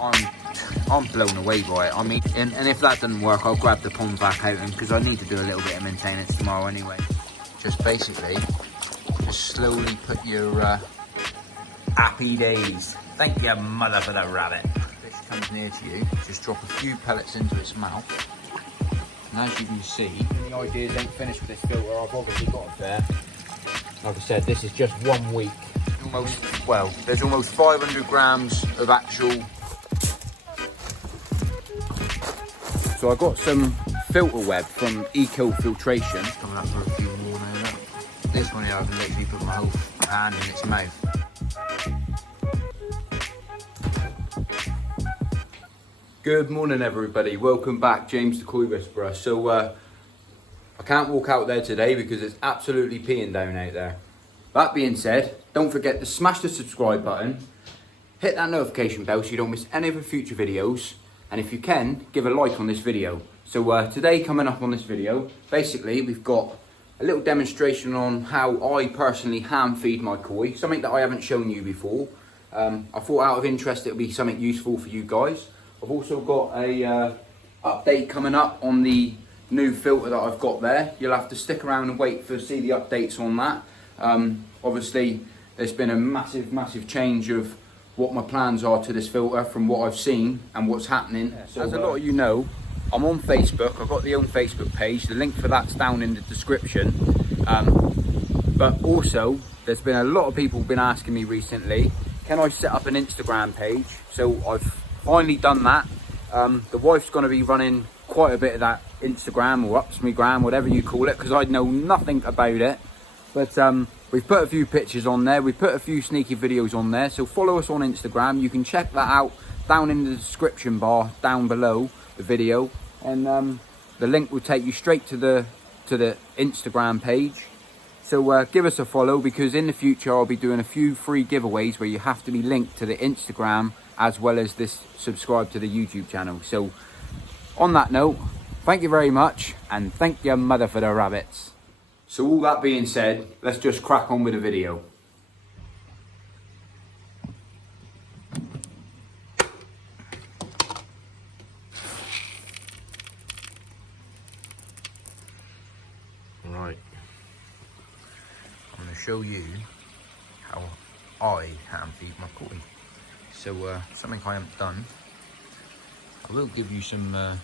I'm blown away by it. I mean, and if that doesn't work, I'll grab the pond back out, because I need to do a little bit of maintenance tomorrow anyway. Just basically, just slowly put your happy days. Thank your mother for the rabbit. Fish comes near to you, just drop a few pellets into its mouth. And as you can see, the ideas ain't finished with this filter. I've obviously got it there. Like I said, this is just 1 week. There's almost 500 grams of actual. So I got some filter web from Eco Filtration. Coming up for a few more now. This one here, I can literally put my whole hand in its mouth. Good morning, everybody. Welcome back, James the Koi Whisperer. So I can't walk out there today because it's absolutely peeing down out there. That being said, don't forget to smash the subscribe button, hit that notification bell so you don't miss any of the future videos, and if you can, give a like on this video. So today, coming up on this video, basically we've got a little demonstration on how I personally hand feed my koi, something that I haven't shown you before. I thought out of interest it would be something useful for you guys. I've also got a update coming up on the new filter that I've got there. You'll have to stick around and wait to see the updates on that. Obviously there's been a massive change of what my plans are to this filter from what I've seen and what's happening. So, as a lot of you know, I'm on Facebook. I've got the own Facebook page. The link for that's down in the description. But also there's been a lot of people been asking me recently, can I set up an Instagram page? So I've finally done that. The wife's going to be running quite a bit of that Instagram or Upsmegram, whatever you call it, because I know nothing about it. But we've put a few pictures on there. We've put a few sneaky videos on there. So follow us on Instagram. You can check that out down in the description bar down below the video. And the link will take you straight to the Instagram page. So give us a follow, because in the future I'll be doing a few free giveaways where you have to be linked to the Instagram as well as this subscribe to the YouTube channel. So on that note, thank you very much, and thank your mother for the rabbits. So all that being said, let's just crack on with the video. Right, I'm going to show you how I hand feed my koi. So something I haven't done, I will give you some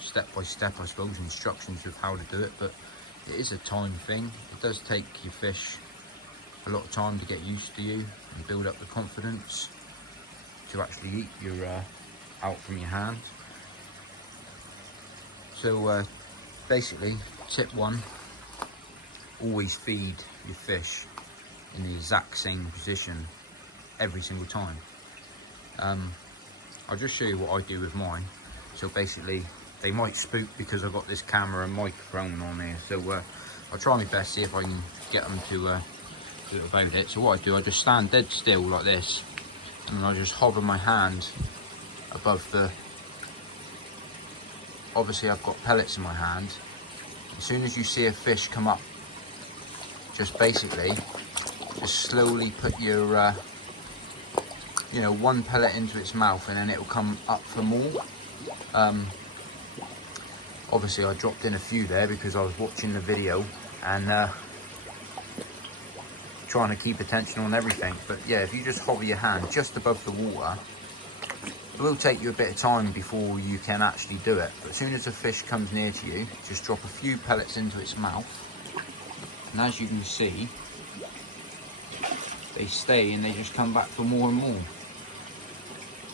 step-by-step, I suppose, instructions of how to do it, but it is a time thing. It does take your fish a lot of time to get used to you and build up the confidence to actually eat your out from your hand. So basically, tip one, always feed your fish in the exact same position every single time. I'll just show you what I do with mine. So basically, they might spook because I've got this camera and microphone on here. So I'll try my best, see if I can get them to do about it. So what I do, I just stand dead still like this, and then I just hover my hand above the, obviously I've got pellets in my hand. As soon as you see a fish come up, just basically, just slowly put your you know, one pellet into its mouth, and then it will come up for more. Obviously I dropped in a few there because I was watching the video and trying to keep attention on everything. But yeah, if you just hover your hand just above the water, it will take you a bit of time before you can actually do it. But as soon as a fish comes near to you, just drop a few pellets into its mouth, and as you can see, they stay and they just come back for more and more.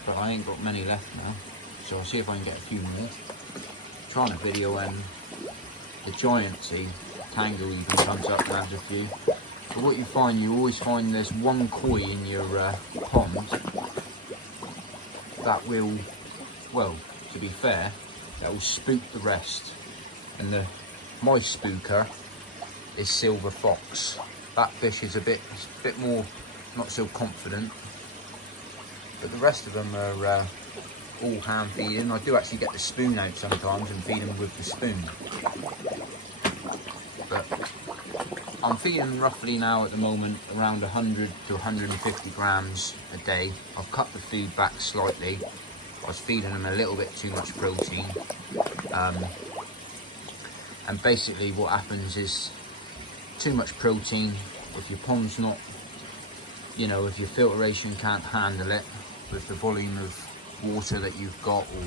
But I ain't got many left now, so I'll see if I can get a few more. Trying to video and the giant sea tango even comes up and adds a few. But what you find, you always find there's one koi in your pond that will, well, to be fair, that will spook the rest. And my spooker is silver fox. That fish is a bit more not so confident, but the rest of them are all hand feeding. I do actually get the spoon out sometimes and feed them with the spoon. But I'm feeding roughly now at the moment around 100 to 150 grams a day. I've cut the feed back slightly. I was feeding them a little bit too much protein. And basically what happens is too much protein, if your pond's not, you know, if your filtration can't handle it with the volume of water that you've got, or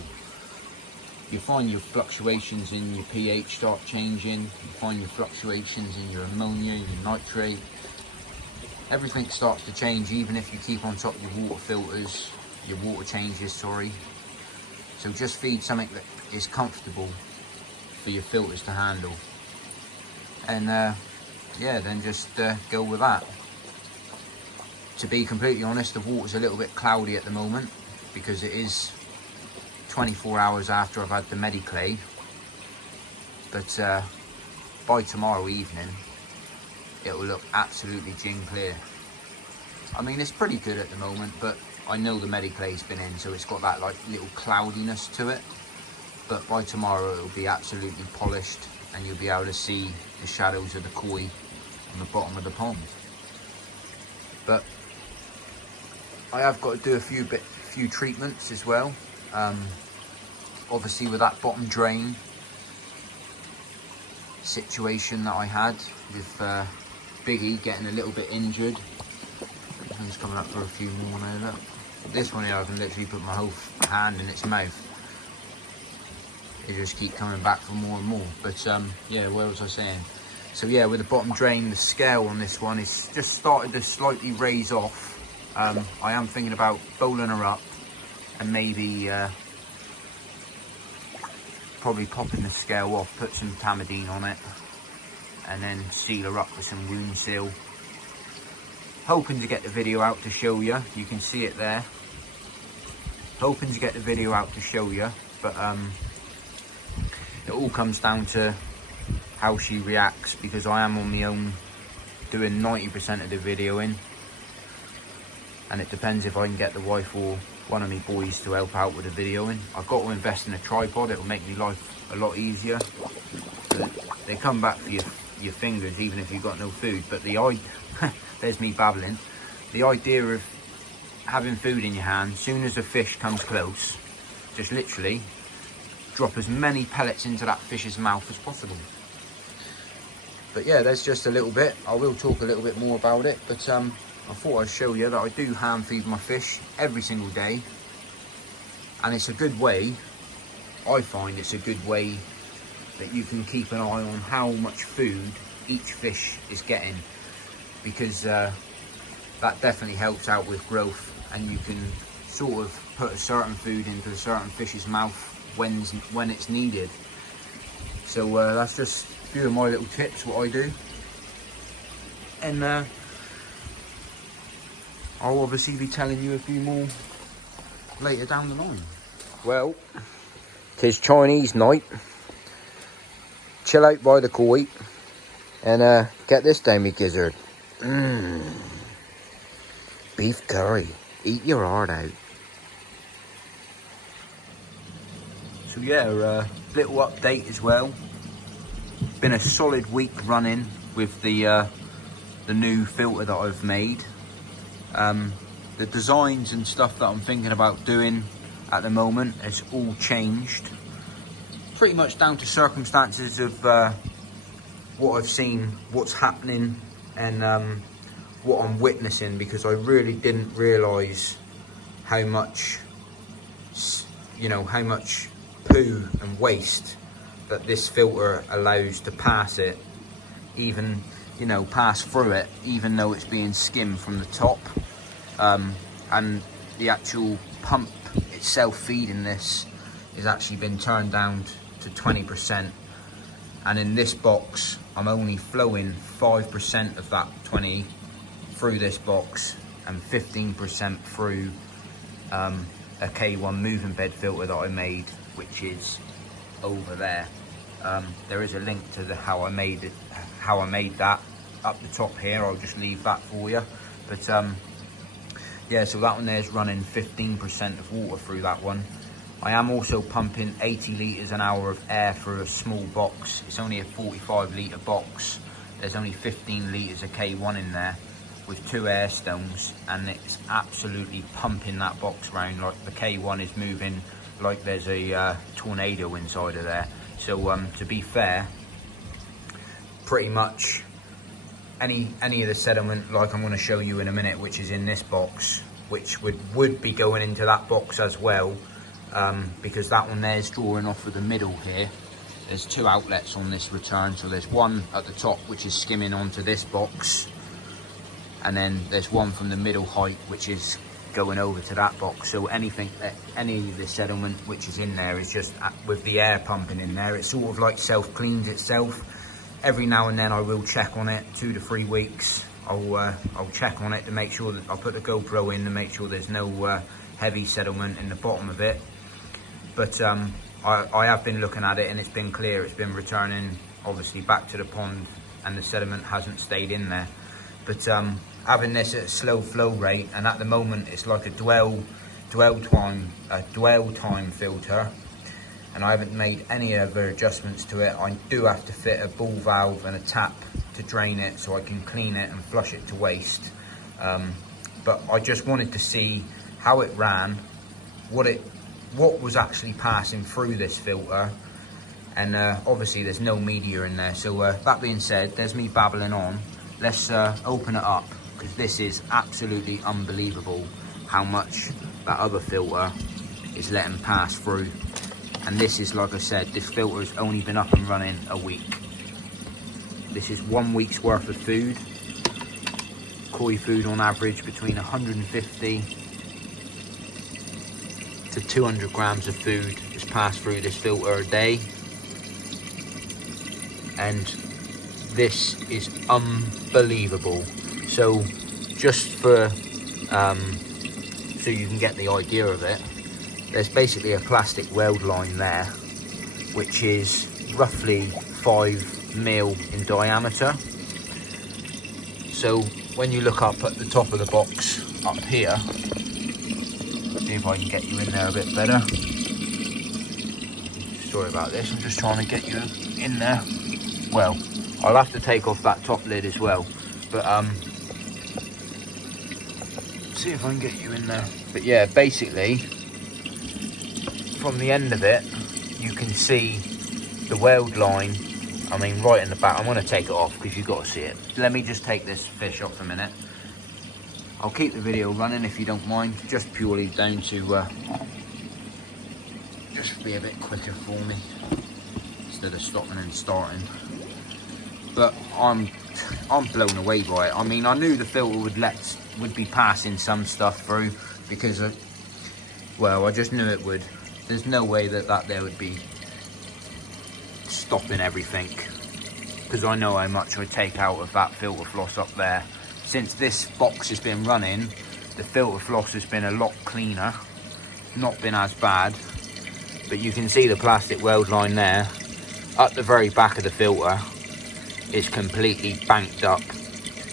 you find your fluctuations in your pH start changing, you find your fluctuations in your ammonia, your nitrate, everything starts to change, even if you keep on top of your water filters, your water changes, sorry. So just feed something that is comfortable for your filters to handle. And yeah, then just go with that. To be completely honest, the water's a little bit cloudy at the moment because it is 24 hours after I've had the Mediclay, but by tomorrow evening it will look absolutely gin clear. I mean, it's pretty good at the moment, but I know the Mediclay's been in, so it's got that like little cloudiness to it, but by tomorrow it'll be absolutely polished and you'll be able to see the shadows of the koi on the bottom of the pond. But I have got to do a few treatments as well. Obviously with that bottom drain situation that I had with Biggie getting a little bit injured. He's coming up for a few more now, look. This one here I can literally put my whole hand in its mouth. It just keep coming back for more and more. But yeah, what was I saying? So yeah, with the bottom drain, the scale on this one is just started to slightly raise off. I am thinking about bowling her up and maybe probably popping the scale off, put some Tamidine on it, and then seal her up with some wound seal. Hoping to get the video out to show you. You can see it there. Hoping to get the video out to show you, but it all comes down to how she reacts, because I am on my own doing 90% of the videoing, and it depends if I can get the wife or one of my boys to help out with the videoing. I've got to invest in a tripod, it will make my life a lot easier. But they come back for your fingers even if you've got no food. But there's me babbling. The idea of having food in your hand, as soon as a fish comes close, just literally drop as many pellets into that fish's mouth as possible. But yeah, there's just a little bit. I will talk a little bit more about it, but I thought I'd show you that I do hand feed my fish every single day, and it's a good way, I find it's a good way that you can keep an eye on how much food each fish is getting, because that definitely helps out with growth, and you can sort of put a certain food into a certain fish's mouth when it's needed. So that's just a few of my little tips, what I do. And I'll obviously be telling you a few more later down the line. Well, 'tis Chinese night. Chill out by the koi and get this down me gizzard. Beef curry. Eat your heart out. So yeah, little update as well. Been a solid week running with the new filter that I've made. The designs and stuff that I'm thinking about doing at the moment has all changed, pretty much down to circumstances of what I've seen, what's happening, and what I'm witnessing, because I really didn't realise how much, you know, how much poo and waste that this filter allows to pass it, even, you know, pass through it, even though it's being skimmed from the top. And the actual pump itself feeding this has actually been turned down to 20%, and in this box I'm only flowing 5% of that 20 through this box and 15% through a K1 moving bed filter that I made, which is over there. There is a link to how I made that up the top here. I'll just leave that for you. But yeah, so that one there is running 15% of water through that one. I am also pumping 80 litres an hour of air through a small box. It's only a 45 litre box. there's only 15 litres of K1 in there with 2 air stones, and it's absolutely pumping that box round. Like the K1 is moving like there's a tornado inside of there. So to be fair, pretty much any of the sediment, like I'm going to show you in a minute, which is in this box, which would be going into that box as well, because that one there is drawing off of the middle here. There's 2 outlets on this return, so there's one at the top which is skimming onto this box, and then there's one from the middle height which is going over to that box. So any of the sediment which is in there is just with the air pumping in there, it sort of like self-cleans itself. Every now and then I will check on it, 2 to 3 weeks. I'll check on it to make sure that I'll put the GoPro in to make sure there's no heavy sediment in the bottom of it. But I have been looking at it, and it's been clear. It's been returning obviously back to the pond, and the sediment hasn't stayed in there. But having this at a slow flow rate, and at the moment it's like a dwell time filter, and I haven't made any other adjustments to it. I do have to fit a ball valve and a tap to drain it so I can clean it and flush it to waste. But I just wanted to see how it ran, what was actually passing through this filter, and obviously there's no media in there. So that being said, there's me babbling on. Let's open it up, because this is absolutely unbelievable how much that other filter is letting pass through. And this is, like I said, this filter's only been up and running a week. This is 1 week's worth of food. Koi food on average between 150 to 200 grams of food is passed through this filter a day. And this is unbelievable. So just for so you can get the idea of it, there's basically a plastic weld line there which is roughly 5 mil in diameter. So when you look up at the top of the box up here, see if I can get you in there a bit better. Sorry about this, I'm just trying to get you in there. Well, I'll have to take off that top lid as well, but see if I can get you in there. But yeah, basically from the end of it you can see the weld line, I mean right in the back. I'm going to take it off because you've got to see it. Let me just take this fish off a minute. I'll keep the video running if you don't mind, just purely down to just be a bit quicker for me instead of stopping and starting. But I'm blown away by it. I mean, I knew the filter would be passing some stuff through, because well, I just knew it would. There's no way that there would be stopping everything, because I know how much I take out of that filter floss up there. Since this box has been running, the filter floss has been a lot cleaner, not been as bad. But you can see the plastic weld line there at the very back of the filter is completely banked up.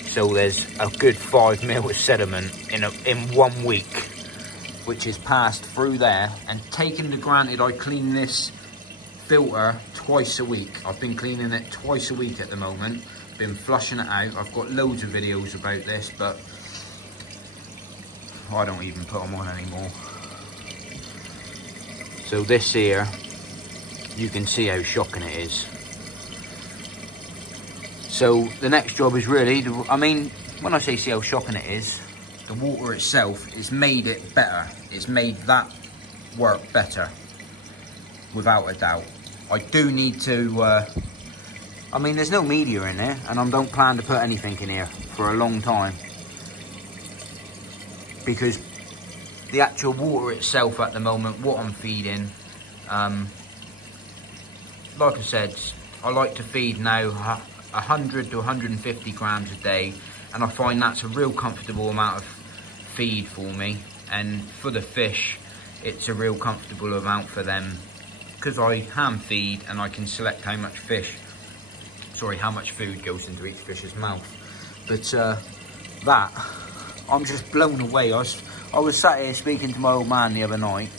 So there's a good 5 mil of sediment in 1 week, which is passed through there. And taking for granted I clean this filter twice a week. I've been cleaning it twice a week at the moment, been flushing it out. I've got loads of videos about this, but I don't even put them on anymore. So this here, you can see how shocking it is. So the next job is really, I mean, when I say see how shocking it is, the water itself has made it better. It's made that work better, without a doubt. I do need to, I mean, there's no media in there, and I don't plan to put anything in here for a long time, because the actual water itself at the moment, what I'm feeding, like I said, I like to feed now 100 to 150 grams a day, and I find that's a real comfortable amount of feed for me. And for the fish, it's a real comfortable amount for them, because I hand feed and I can select how much how much food goes into each fish's mouth. But that, I'm just blown away. I was sat here speaking to my old man the other night,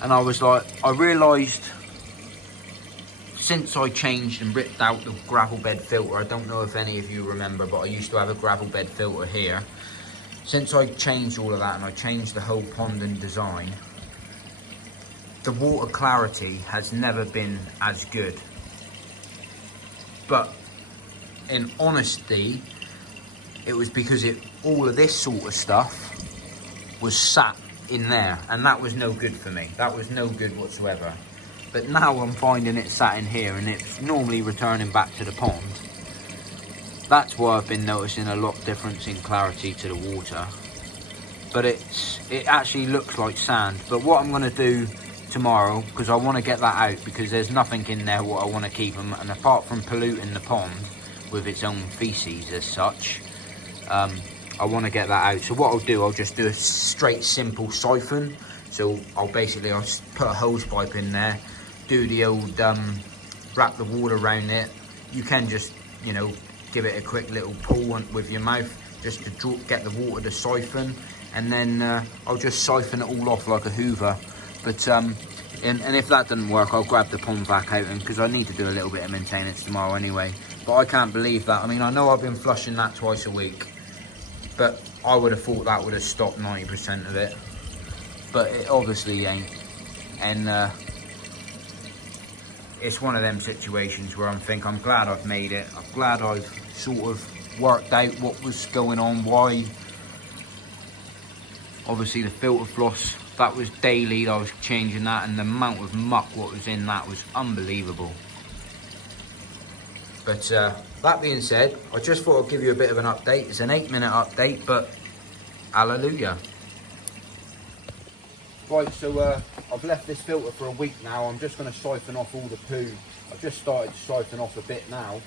and I was like, I realised since I changed and ripped out the gravel bed filter, I don't know if any of you remember, but I used to have a gravel bed filter here. Since I changed all of that and I changed the whole pond and design, the water clarity has never been as good. But in honesty, it was because all of this sort of stuff was sat in there, and that was no good for me. That was no good whatsoever. But now I'm finding it sat in here and it's normally returning back to the pond. That's why I've been noticing a lot difference in clarity to the water. But it actually looks like sand. But what I'm going to do tomorrow, because I want to get that out, because there's nothing in there what I want to keep them, and apart from polluting the pond with its own feces as such, I want to get that out. So what I'll do, I'll just do a straight simple siphon. So I'll put a hose pipe in there, do the old wrap the water around it. You can just, you know, give it a quick little pull with your mouth just to get the water to siphon, and then I'll just siphon it all off like a hoover. But and if that doesn't work, I'll grab the pond back out, because I need to do a little bit of maintenance tomorrow anyway. But I can't believe that. I mean, I know I've been flushing that twice a week, but I would have thought that would have stopped 90% of it. But it obviously ain't. And it's one of them situations where I'm glad I've made it. I'm glad I've sort of worked out what was going on, why. Obviously the filter floss, that was daily, I was changing that, and the amount of muck what was in that was unbelievable. But that being said, I just thought I'd give you a bit of an update. It's an 8-minute update, but hallelujah. Right, so I've left this filter for a week now. I'm just going to siphon off all the poo. I've just started to siphon off a bit now.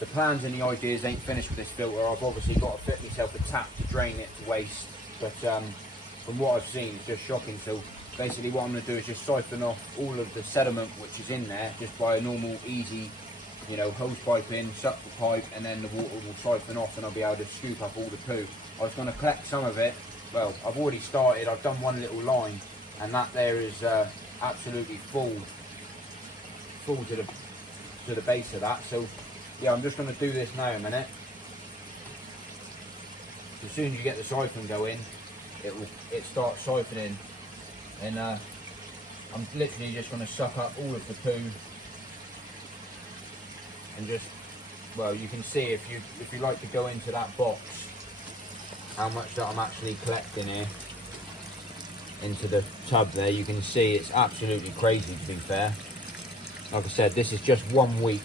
The plans and the ideas ain't finished with this filter. I've obviously got to fit myself a tap to drain it to waste. But from what I've seen, it's just shocking. So basically what I'm going to do is just siphon off all of the sediment which is in there, just by a normal, easy, you know, hose pipe in, suck the pipe, and then the water will siphon off and I'll be able to scoop up all the poo. I was going to collect some of it. Well, I've already started. I've done one little line, and that there is absolutely full to the base of that. So yeah, I'm just going to do this now a minute. As soon as you get the siphon going, it starts siphoning, and I'm literally just going to suck up all of the poo, and just, well, you can see if you like to go into that box, how much that I'm actually collecting here into the tub there. You can see it's absolutely crazy, to be fair. Like I said, this is just 1 week,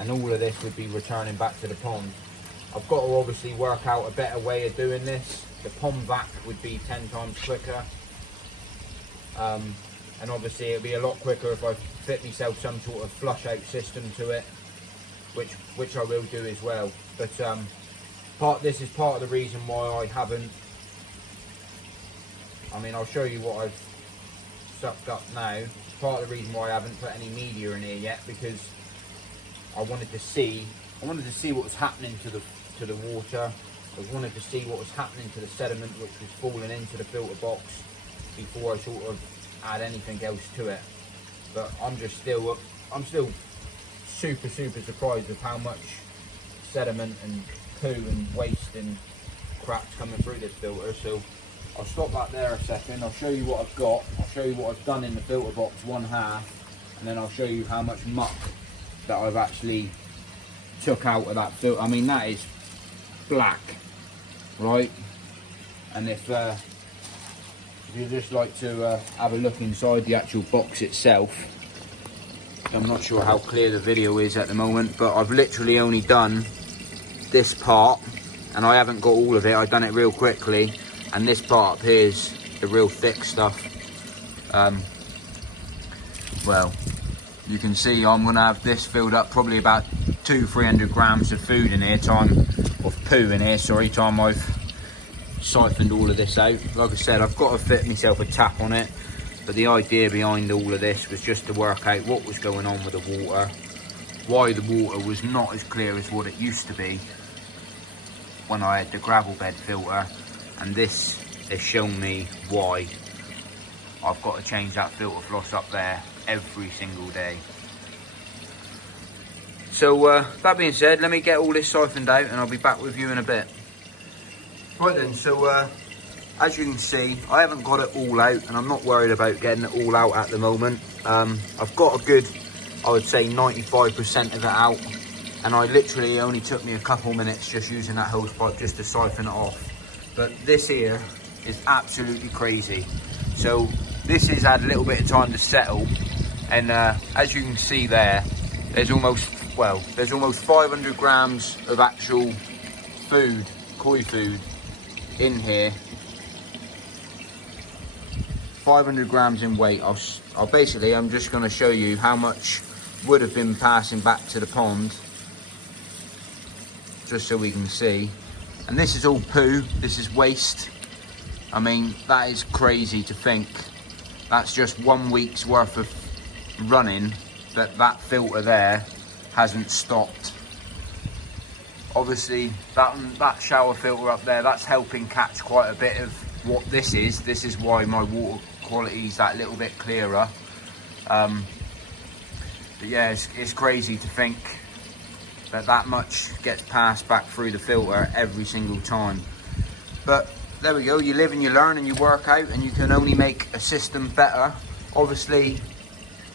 and all of this would be returning back to the pond. I've got to obviously work out a better way of doing this. The pond vac would be 10 times quicker, and obviously it'd be a lot quicker if I fit myself some sort of flush out system to it, which I will do as well. But this is part of the reason why I haven't, I mean, I'll show you what I've sucked up now. Part of the reason why I haven't put any media in here yet, because I wanted to see what was happening to the water. I wanted to see what was happening to the sediment which was falling into the filter box before I sort of add anything else to it. But I'm still super surprised with how much sediment and poo and waste and crap's coming through this filter. So I'll stop that there a second. I'll show you what I've got. I'll show you what I've done in the filter box, one half, and then I'll show you how much muck that I've actually took out of that filter. I mean, that is black, right? And if you'd just like to have a look inside the actual box itself, I'm not sure how clear the video is at the moment, but I've literally only done this part, and I haven't got all of it. I've done it real quickly, and this part up here is the real thick stuff. Well, you can see I'm gonna have this filled up, probably about 200-300 grams of food in here, of poo in here, sorry, time I've siphoned all of this out. Like I said, I've got to fit myself a tap on it, but the idea behind all of this was just to work out what was going on with the water, why the water was not as clear as what it used to be when I had the gravel bed filter, and this has shown me why I've got to change that filter floss up there every single day. So that being said, let me get all this siphoned out and I'll be back with you in a bit. Right then, so as you can see, I haven't got it all out and I'm not worried about getting it all out at the moment. I've got a good, I would say 95% of it out, and I literally only took me a couple minutes just using that hose pipe just to siphon it off. But this here is absolutely crazy. So this has had a little bit of time to settle, and as you can see there, there's almost 500 grams of actual food, koi food in here. 500 grams in weight. I'm just going to show you how much would have been passing back to the pond, just so we can see. And this is all poo, this is waste. I mean, that is crazy to think. That's just 1 week's worth of running that filter there hasn't stopped. Obviously that shower filter up there, that's helping catch quite a bit of what this is. This is why my water quality is that little bit clearer. But yeah, it's crazy to think that much gets passed back through the filter every single time. But there we go, you live and you learn and you work out, and you can only make a system better. Obviously,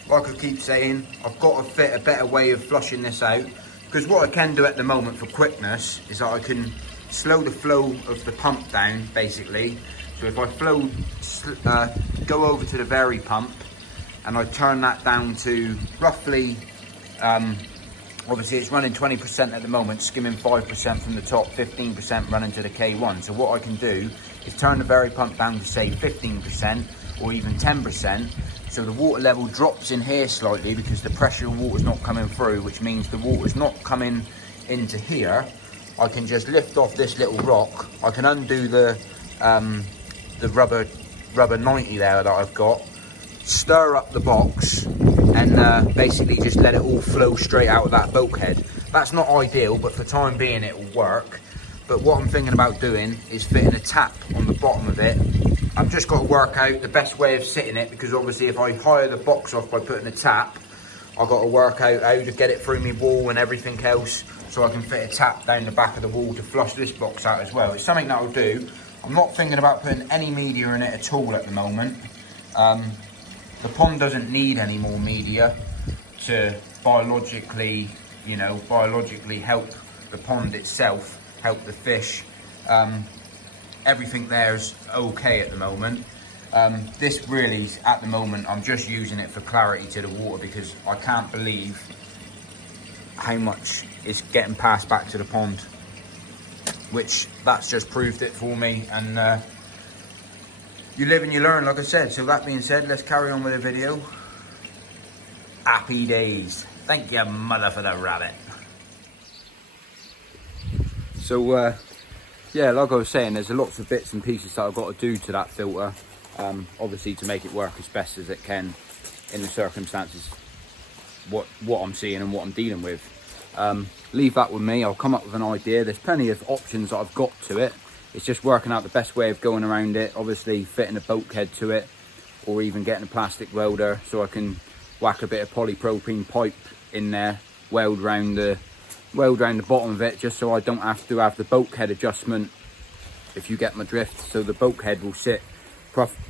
like I keep saying, I've got to fit a better way of flushing this out, because what I can do at the moment for quickness is that I can slow the flow of the pump down, basically. So if I go over to the vary pump and I turn that down to roughly, obviously it's running 20% at the moment, skimming 5% from the top, 15% running to the K1. So what I can do is turn the vary pump down to say 15% or even 10%. So the water level drops in here slightly because the pressure of water is not coming through, which means the water is not coming into here. I can just lift off this little rock. I can undo the rubber 90 there that I've got, stir up the box, and basically just let it all flow straight out of that bulkhead. That's not ideal, but for time being it will work. But what I'm thinking about doing is fitting a tap on the bottom of it. I've just got to work out the best way of sitting it, because obviously if I hire the box off by putting a tap, I've got to work out how to get it through my wall and everything else, so I can fit a tap down the back of the wall to flush this box out as well. It's something that I'll do. I'm not thinking about putting any media in it at all at the moment. The pond doesn't need any more media to biologically help the pond itself, help the fish. Everything there is okay at the moment. This really, at the moment, I'm just using it for clarity to the water, because I can't believe how much is getting passed back to the pond, which that's just proved it for me. And you live and you learn, like I said. So that being said, let's carry on with the video. Happy days. Thank you, mother, for the rabbit. So yeah, like I was saying, there's lots of bits and pieces that I've got to do to that filter, obviously to make it work as best as it can in the circumstances, what I'm seeing and what I'm dealing with. Leave that with me. I'll come up with an idea. There's plenty of options that I've got to it. It's just working out the best way of going around it. Obviously fitting a bulkhead to it, or even getting a plastic welder so I can whack a bit of polypropylene pipe in there, weld round the bottom of it, just so I don't have to have the bulkhead adjustment, if you get my drift. So the bulkhead will sit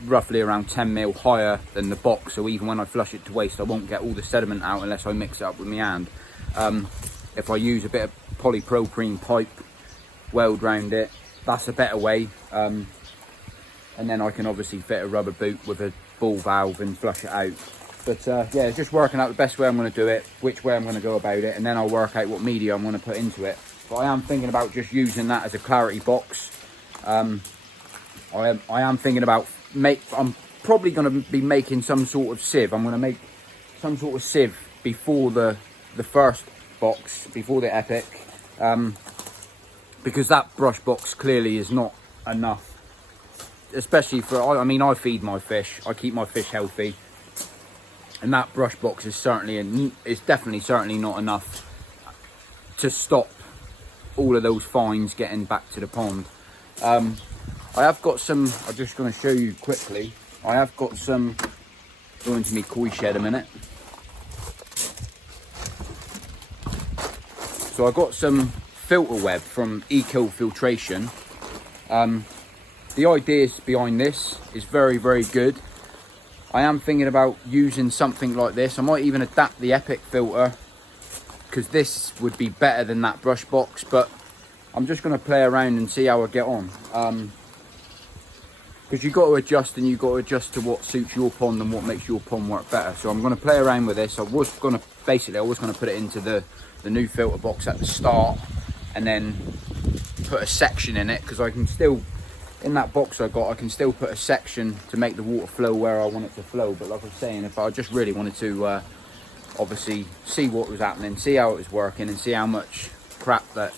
roughly around 10 mil higher than the box, so even when I flush it to waste, I won't get all the sediment out unless I mix it up with my hand. If I use a bit of polypropylene pipe, weld round it, that's a better way. And then I can obviously fit a rubber boot with a ball valve and flush it out. But yeah, just working out the best way I'm going to do it, which way I'm going to go about it, and then I'll work out what media I'm going to put into it. But I am thinking about just using that as a clarity box. I am thinking about I'm probably going to be making some sort of sieve. I'm going to make some sort of sieve before the first box, before the Epic, because that brush box clearly is not enough, especially for, I mean, I feed my fish, I keep my fish healthy, and that brush box is definitely not enough to stop all of those fines getting back to the pond. I have got some, I'm just going to show you quickly, I have got some Go into my koi shed a minute. So I got some filter web from Eco Filtration. The ideas behind this is very, very good. I am thinking about using something like this. I might even adapt the Epic filter, because this would be better than that brush box, but I'm just going to play around and see how I get on. Because you've got to adjust, and you've got to adjust to what suits your pond and what makes your pond work better. So I'm going to play around with this. I was going to put it into the new filter box at the start, and then put a section in it, because I can still, in that box I can still put a section to make the water flow where I want it to flow. But like I was saying, if I just really wanted to obviously see what was happening, see how it was working, and see how much crap that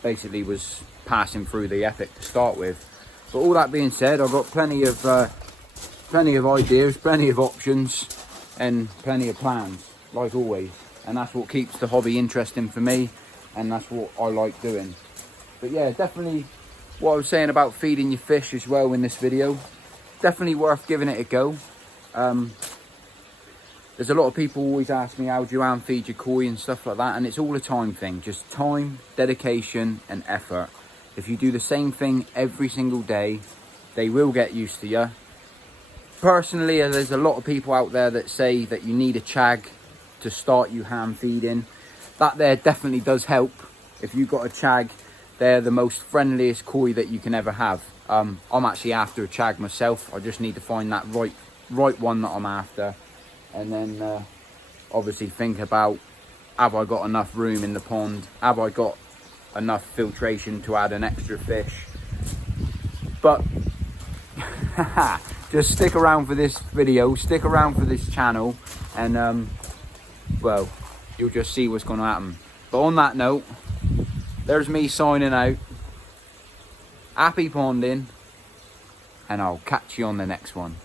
basically was passing through the Epic to start with. But all that being said, I've got plenty of ideas, plenty of options, and plenty of plans, like always. And that's what keeps the hobby interesting for me, and that's what I like doing. But yeah, definitely what I was saying about feeding your fish as well in this video, definitely worth giving it a go. There's a lot of people always ask me, how do you hand feed your koi and stuff like that, and it's all a time thing. Just time, dedication and effort. If you do the same thing every single day, they will get used to you. Personally, there's a lot of people out there that say that you need a chag to start you hand feeding. That there definitely does help. If you've got a chag, they're the most friendliest koi that you can ever have. I'm actually after a chag myself. I just need to find that right one that I'm after, and then obviously think about, have I got enough room in the pond? Have I got enough filtration to add an extra fish? But just stick around for this video, stick around for this channel, and well, you'll just see what's going to happen. But on that note, there's me signing out. Happy ponding, and I'll catch you on the next one.